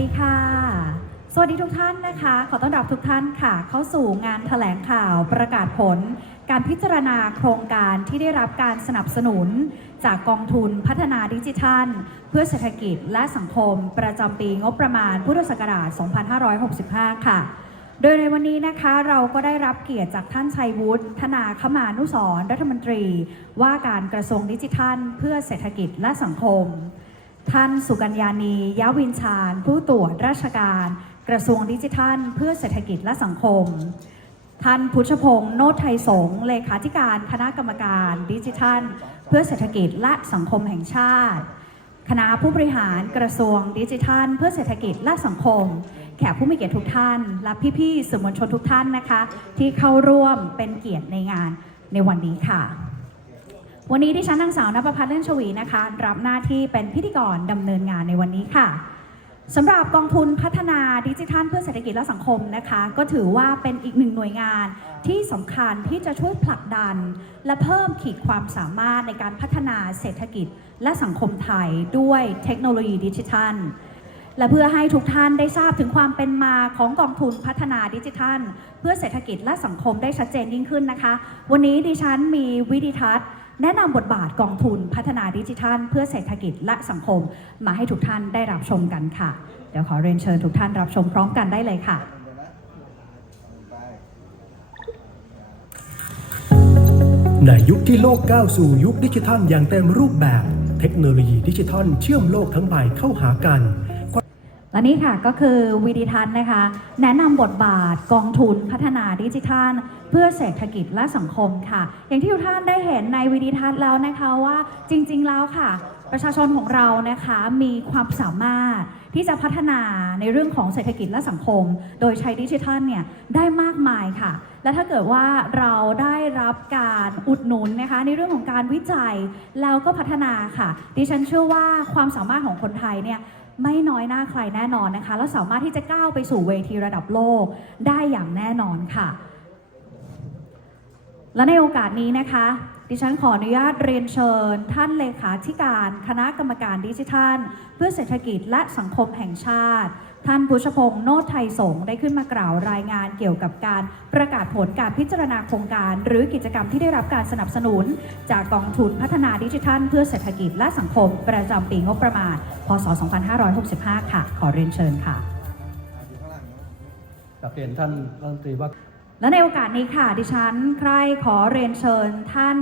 ดีค่ะ สวัสดีทุกท่านนะคะ ขอต้อนรับทุกท่านค่ะ เข้าสู่งานแถลงข่าวประกาศผล การพิจารณาโครงการที่ได้รับการสนับสนุน จากกองทุนพัฒนาดิจิทัล เพื่อเศรษฐกิจและสังคม ประจำปีงบประมาณพุทธศักราช 2565 ค่ะโดยในวันนี้นะคะเราก็ได้รับเกียรติจากท่านชัยวุฒิธนาคมานุสรรัฐมนตรี ว่าการกระทรวงดิจิทัล เพื่อเศรษฐกิจและสังคม ท่านสุกัญญานียาวินชาญ ผู้ตรวจราชการ กระทรวงดิจิทัล เพื่อเศรษฐกิจและสังคม ท่านพุทธพงศ์โนตไทยสงเลขาธิการคณะกรรมการดิจิทัล เพื่อเศรษฐกิจและสังคมแห่งชาติ คณะผู้บริหารกระทรวงดิจิทัล เพื่อเศรษฐกิจและสังคม แขกผู้มีเกียรติทุกท่าน และพี่ๆสื่อมวลชนทุกท่านนะคะ ที่เข้าร่วมเป็นเกียรติในงานในวันนี้ค่ะ วันนี้ดิฉันนางสาวนภพัฒน์เลื่อนชวีนะคะ รับหน้าที่เป็นพิธีกรดำเนินงานในวันนี้ค่ะสำหรับกองทุนพัฒนาดิจิทัลเพื่อเศรษฐกิจและสังคมนะคะ ก็ถือว่าเป็นอีกหนึ่งหน่วยงานที่สำคัญที่จะช่วยผลักดัน และเพิ่มขีดความสามารถในการพัฒนาเศรษฐกิจและสังคมไทยด้วยเทคโนโลยีดิจิทัล และเพื่อให้ทุกท่านได้ทราบถึงความเป็นมาของกองทุนพัฒนาดิจิทัล เพื่อเศรษฐกิจและสังคมได้ชัดเจนยิ่งขึ้นนะคะ วันนี้ดิฉันมีวิดีทัศน์ แนะนำบทบาทกองทุนพัฒนาดิจิทัล เพื่อเศรษฐกิจและสังคม มาให้ทุกท่านได้รับชมกันค่ะ เดี๋ยวขอเรียนเชิญทุกท่านรับชมพร้อมกันได้เลยค่ะในยุคที่โลกก้าวสู่ยุคดิจิทัลอย่างเต็มรูปแบบ เทคโนโลยีดิจิทัลเชื่อมโลกทั้งใบเข้าหากัน และนี่ค่ะก็คือวิดีทัศน์นะคะ แนะนำบทบาทกองทุนพัฒนาดิจิทัล เพื่อเศรษฐกิจและสังคมค่ะ อย่างที่ทุกท่านได้เห็นในวิดีทัศน์แล้วนะคะว่าจริง ๆ แล้วค่ะ ประชาชนของเรานะคะมีความสามารถที่จะพัฒนาในเรื่องของเศรษฐกิจและสังคม โดยใช้ดิจิทัลเนี่ยได้มากมายค่ะ และถ้าเกิดว่าเราได้รับการอุดหนุนนะคะในเรื่องของการวิจัยแล้วก็พัฒนาค่ะ ดิฉันเชื่อว่าความสามารถของคนไทยเนี่ยไม่น้อยหน้าใครแน่นอนนะคะ แล้วสามารถที่จะก้าวไปสู่เวทีระดับโลกได้อย่างแน่นอนค่ะ และในโอกาสนี้นะคะ ดิฉันขออนุญาตเรียนเชิญ ท่านเลขาธิการคณะกรรมการดิจิทัล เพื่อเศรษฐกิจและสังคมแห่งชาติ ท่านพุชพงศ์โนตไทยสงได้ขึ้นมากล่าวรายงานเกี่ยวกับการประกาศผลการพิจารณาโครงการ หรือกิจกรรมที่ได้รับการสนับสนุน จากกองทุนพัฒนาดิจิทัล เพื่อเศรษฐกิจและสังคม ประจำปีงบประมาณ พศ 2565 ค่ะ ขอเรียนเชิญค่ะกับเรียนท่านรัฐมนตรีว่า และในโอกาสนี้ค่ะดิฉันใครขอเรียนเชิญท่าน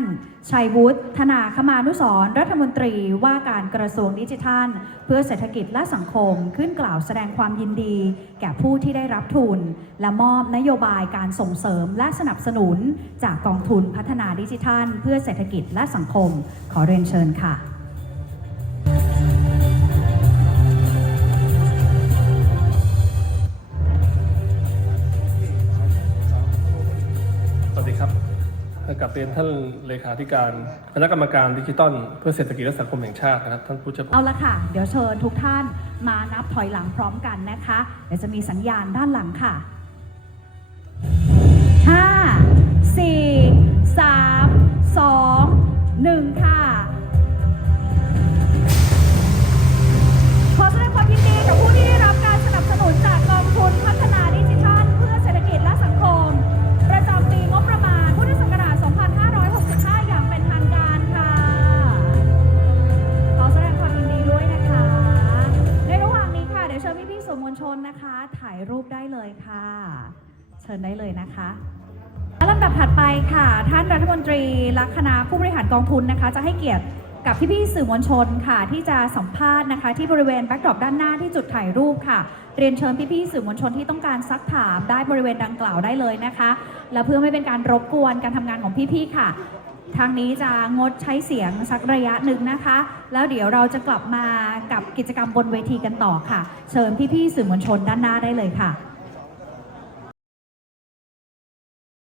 ชัยวุฒิธนาคมานุสรรัฐมนตรีว่าการกระทรวงดิจิทัล เพื่อเศรษฐกิจและสังคมขึ้นกล่าวแสดงความยินดี แก่ผู้ที่ได้รับทุน และมอบนโยบายการส่งเสริมและสนับสนุน จากกองทุนพัฒนาดิจิทัล เพื่อเศรษฐกิจและสังคม ขอเรียนเชิญค่ะ กับเรียนท่านเลขาธิการคณะกรรมการดิจิตอลเพื่อเศรษฐกิจและสังคมแห่งชาตินะครับท่านผู้เชี่ยวเอาละค่ะ เดี๋ยวเชิญทุกท่านมานับถอยหลังพร้อมกันนะคะ เดี๋ยวจะมีสัญญาณด้านหลังค่ะ5 4 นนะคะ ถ่ายรูปได้เลยค่ะ เชิญได้เลยนะคะและลำดับถัดไปค่ะ ท่านรัฐมนตรีและคณะผู้บริหารกองทุนนะคะ จะให้เกียรติกับพี่ๆสื่อมวลชนค่ะ ที่จะสัมภาษณ์นะคะ ที่บริเวณแบ็กดรอปด้านหน้าที่จุดถ่ายรูปค่ะ เรียนเชิญพี่ๆสื่อมวลชนที่ต้องการซักถามได้บริเวณดังกล่าวได้เลยนะคะ และเพื่อไม่เป็นการรบกวนการทำงานของพี่ๆค่ะ ทางนี้จะงดใช้เสียงสักระยะหนึ่งนะคะ แล้วเดี๋ยวเราจะกลับมากับกิจกรรมบนเวทีกันต่อค่ะ เชิญพี่ๆสื่อมวลชนด้านหน้าได้เลยค่ะ